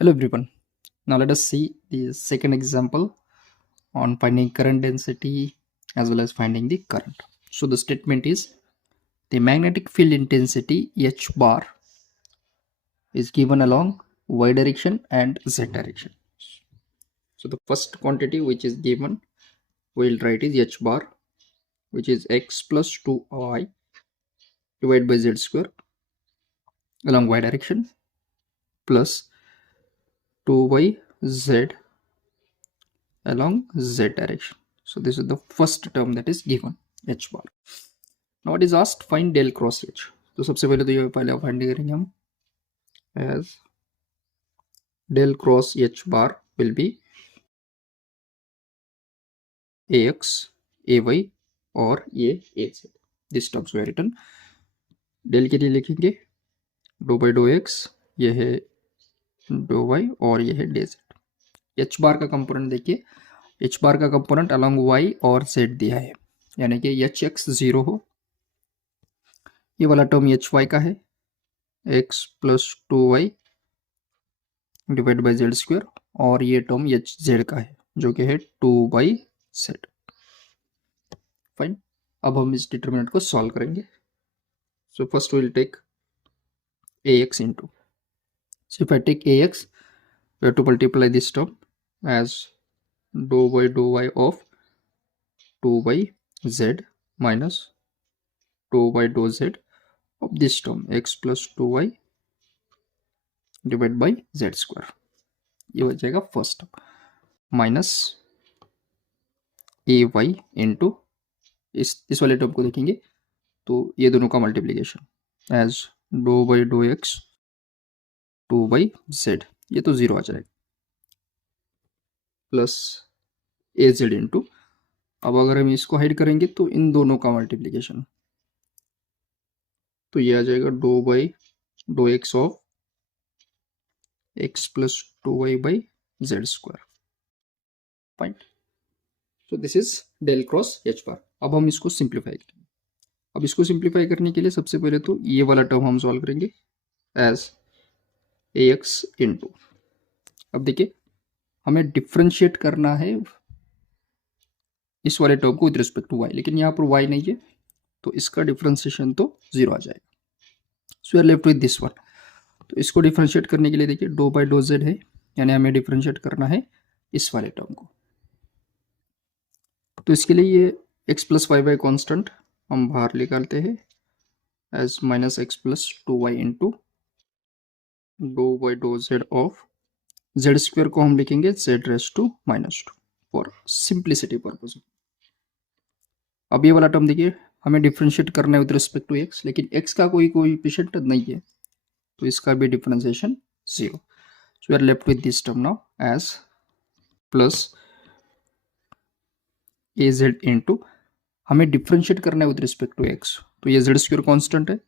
Hello everyone. Now let us see the second example on finding current density as well as finding the current. So the statement is the magnetic field intensity H bar is given along y direction and z direction. So the first quantity which is given we'll write is H bar, which is x plus 2y divided by z square along y direction plus 2yz along z direction. So this is the first term that is given, H bar. Now it is asked find del cross H. तो सबसे पहले तो ये पहले find करेंगे हम as del cross H bar will be ax ay और ये az. This terms were written. del के लिए लिखेंगे dou by dou x, ये है dou y और ये है dz. H bar का कंपोनेंट देखिए, H bar का कंपोनेंट अलॉन्ग y और z दिया है, यानी कि hx 0 हो, ये वाला टर्म hy का है x plus 2y divide by z square और ये टर्म एच जेड का है जो कि है 2/z. फाइन. अब हम इस डिटरमिनेंट को सॉल्व करेंगे. So first will take ax into, so if I take ax, we have to multiply this term as dou y of 2/z minus dou z of this term x plus 2y divide by z square. ये हो जाएगा first term minus A Y into इस वाले term को देखेंगे तो ये दोनों का multiplication as do by dough X 2/z, ये तो जीरो आ जाएगा, प्लस ए जेड इंटू, अब अगर हम इसको हाइड करेंगे तो इन दोनों का मल्टीप्लीकेशन, तो ये आ जाएगा डो by dough x of x plus 2y by z square. Fine. So this is del cross H bar. अब हम इसको सिंप्लीफाई करेंगे. अब इसको सिंप्लीफाई करने के लिए सबसे पहले तो ये वाला टर्म हम सॉल्व करेंगे एज ax इंटू, अब देखिए हमें डिफ्रेंशिएट करना है इस वाले टर्म को विद रिस्पेक्ट टू y, लेकिन यहाँ पर y नहीं है तो इसका डिफ्रेंशिएशन तो जीरो आ जाएगा. So we are left with this one. तो इसको डिफ्रेंशिएट करने के लिए देखिए डो बाई डो जेड है, यानी हमें डिफ्रेंशिएट करना है इस वाले टर्म को. तो इसके लिए ये x प्लस वाई बाई कॉन्स्टेंट हम बाहर निकालते हैं as minus X plus 2y into do by do Z of Z square को हम लिखेंगे Z raise to minus 2 for simplicity purpose. अब ये वाला टर्म देखिए हमें डिफ्रेंशिएट करना है विद रिस्पेक्ट टू एक्स, लेकिन एक्स का कोई कोएफिशिएंट नहीं है तो इसका भी differentiation zero. So we are left with this term now as plus A Z into, हमें डिफ्रेंशिएट करना है विद रिस्पेक्ट टू एक्स, तो ये जेड स्क्वायर कॉन्स्टेंट है,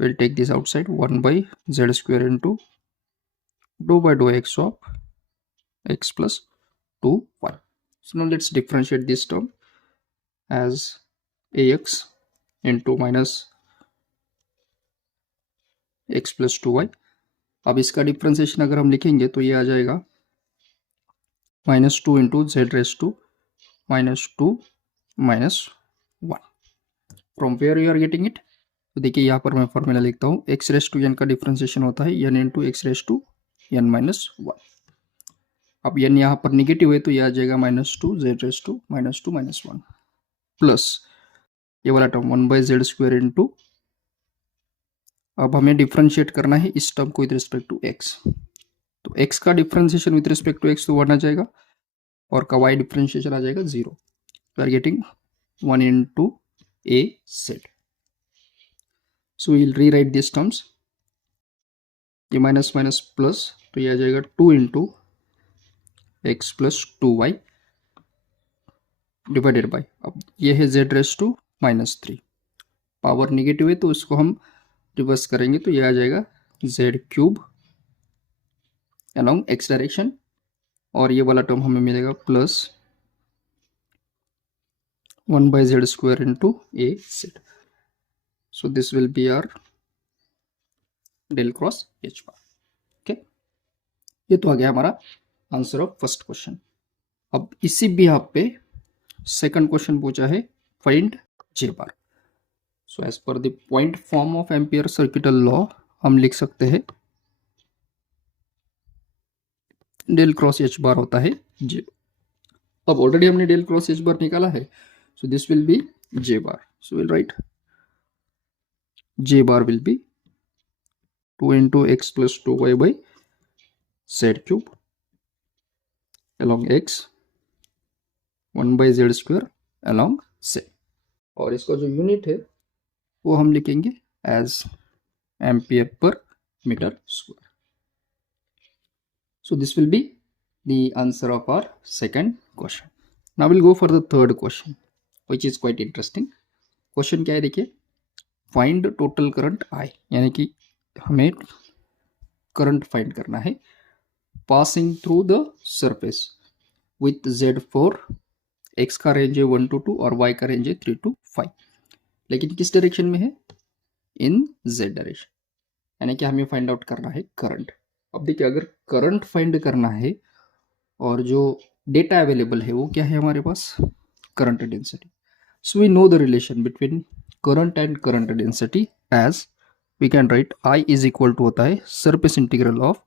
will take this outside 1/z square into do by dough x of x plus 2y. So now let's differentiate this term as ax into minus x plus 2y. अब इसका differentiation अगर हम लिखेंगे तो ये आ जाएगा -2 into Z raise to -2 -1. From where you are getting it? तो देखिए यहाँ पर मैं फॉर्मूला लिखता हूँ, x रेस टू एन का डिफ्रेंसिएशन होता है n into X raise to n -1. अब n यहाँ पर निगेटिव है तो ये आ जाएगा -2 जेड रेस टू -2 -1 प्लस ये वाला टर्म 1/z स्क्वायर इंटू, अब हमें डिफ्रेंशिएट करना है इस टर्म को विद रिस्पेक्ट टू x, तो x का differentiation with respect to x तो 1 आ जाएगा और का y डिफ्रेंशिएशन आ जाएगा 0. We are getting 1 into A Z. So we will rewrite this terms, ये माइनस माइनस प्लस, तो ये आ जाएगा 2 into x plus 2y divided by, अब ये है z raise to -3, power negative है तो इसको हम रिवर्स करेंगे तो ये आ जाएगा z cube along x direction, और ये वाला टर्म हमें मिलेगा plus 1/z square into A Z. So this will be our del cross h bar. Okay. ये तो आ गया हमारा आंसर ऑफ फर्स्ट क्वेश्चन। अब इसी बिहाफ पे सेकंड क्वेश्चन पूछा है, find J bar. So as per the point form of Ampere circuital law हम लिख सकते हैं डेल क्रॉस एच बार होता है जे। अब ऑलरेडी हमने डेल क्रॉस एच बार निकाला है, so this will be J bar. So will write J bar will be 2 into x plus 2y by z cube along x 1 by z square along z। और इसका जो unit है वो हम लिखेंगे as ampere per metre square. So this will be the answer of our second question. Now we'll go for the third question, which is quite interesting. Question क्या है देखिए, फाइंड टोटल करंट आई, यानी कि हमें current find करना है passing through the surface with z for x का range है 1 to 2 और y का रेंज है 3 to 5, लेकिन किस डायरेक्शन में है, इन z डायरेक्शन, यानी कि हमें फाइंड आउट करना है करंट। अब देखिए अगर करंट फाइंड करना है और जो डेटा अवेलेबल है वो क्या है हमारे पास, current density. So we know the relation between current and current density as we can write I is equal to होता है surface integral of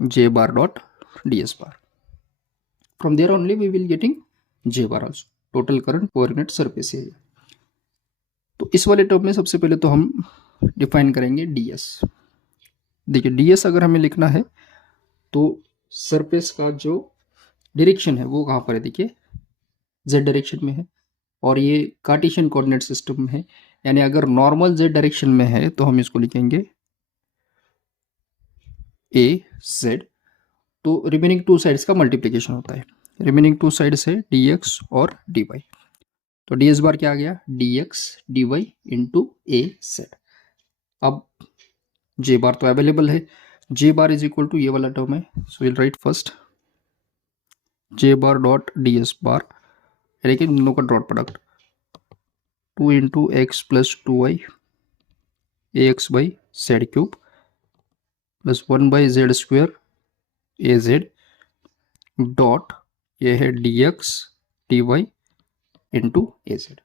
J bar dot D S bar. From there only we will getting J bar also, total current per unit surface area. तो इस वाले term में सबसे पहले तो हम डिफाइन करेंगे ds। देखिए ds अगर हमें लिखना है तो सरफेस का जो डायरेक्शन है वो कहाँ पर है, देखिए z डायरेक्शन में है, और ये कार्टेशियन कोऑर्डिनेट सिस्टम में है, यानी अगर नॉर्मल z डायरेक्शन में है तो हम इसको लिखेंगे a z, तो रिमेनिंग टू साइड्स का मल्टीप्लिकेशन होता है, रिमेनिंग टू साइड्स है dx और dy। तो ds बार क्या आ गया, dx dy into a z। अब जे बार तो अवेलेबल है, J bar is equal to ये वाला टर्म है, so will write first J bar dot D S bar, यानी कि दोनों का dot product 2 into x plus 2y a x by z cube plus 1 by Z square a Z dot ये है d x d y into ए z.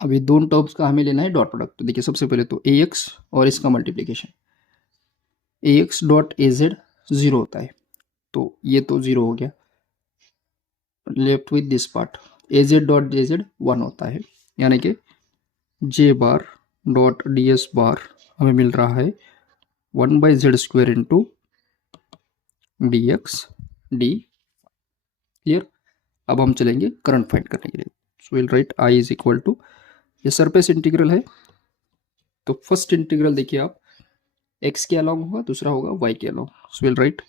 अभी दोनों terms का हमें लेना है डॉट प्रोडक्ट। तो देखिए सबसे पहले तो ए एक्स और इसका multiplication, A X dot A Z zero होता है, तो ये तो जीरो हो गया, left with this part A Z dot J Z 1 होता है, यानी कि J bar dot D S bar हमें मिल रहा है 1 by Z square into D x D. Clear. अब हम चलेंगे करंट फाइंड करने के लिए। So will write I is equal to, ये सरफेस इंटीग्रल है, तो फर्स्ट इंटीग्रल देखिए आप x के अलॉन्ग होगा, दूसरा होगा y के along. So will write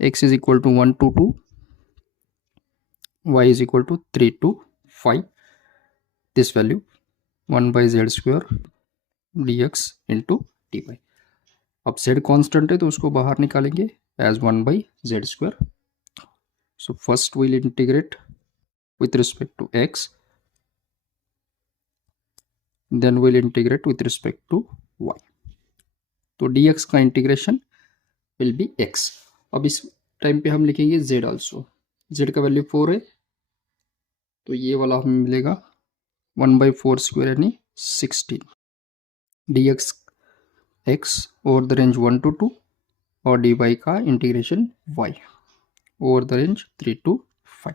x is equal to 1 to 2, y is equal to 3 to 5, this value 1 by z square dx into dy। अब z कांस्टेंट है तो उसको बाहर निकालेंगे as 1 by z square। So first will integrate with respect to x, then we'll integrate with respect to y। तो dx का integration will be x। अब इस टाइम पे हम लिखेंगे z ऑल्सो, z का वैल्यू 4 है, तो ये वाला हमें मिलेगा 1 by 4 स्क्वायर यानी 16 dx x over the range 1 to 2 और dy का integration y over the range 3 to 5।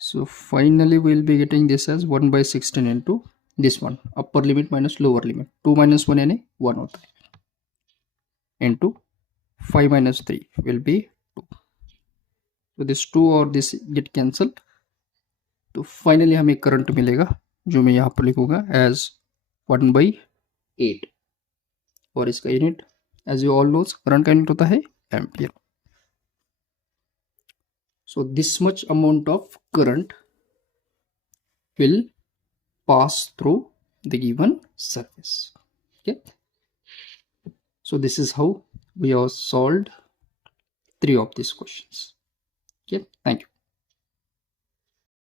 So finally we will be getting this as 1 by 16 into this one, upper limit minus lower limit, 2 minus 1 यानी 1 होता है, into 5 minus 3 will be 2, so this 2 और this get cancel, तो finally हमें current मिलेगा जो मैं यहाँ पर लिखूंगा एज 1 by 8, और इसका unit as you all knows current का यूनिट होता है ampere. So this much amount of current will pass through the given surface. Okay. So this is how we have solved 3 of these questions. Okay. Thank you.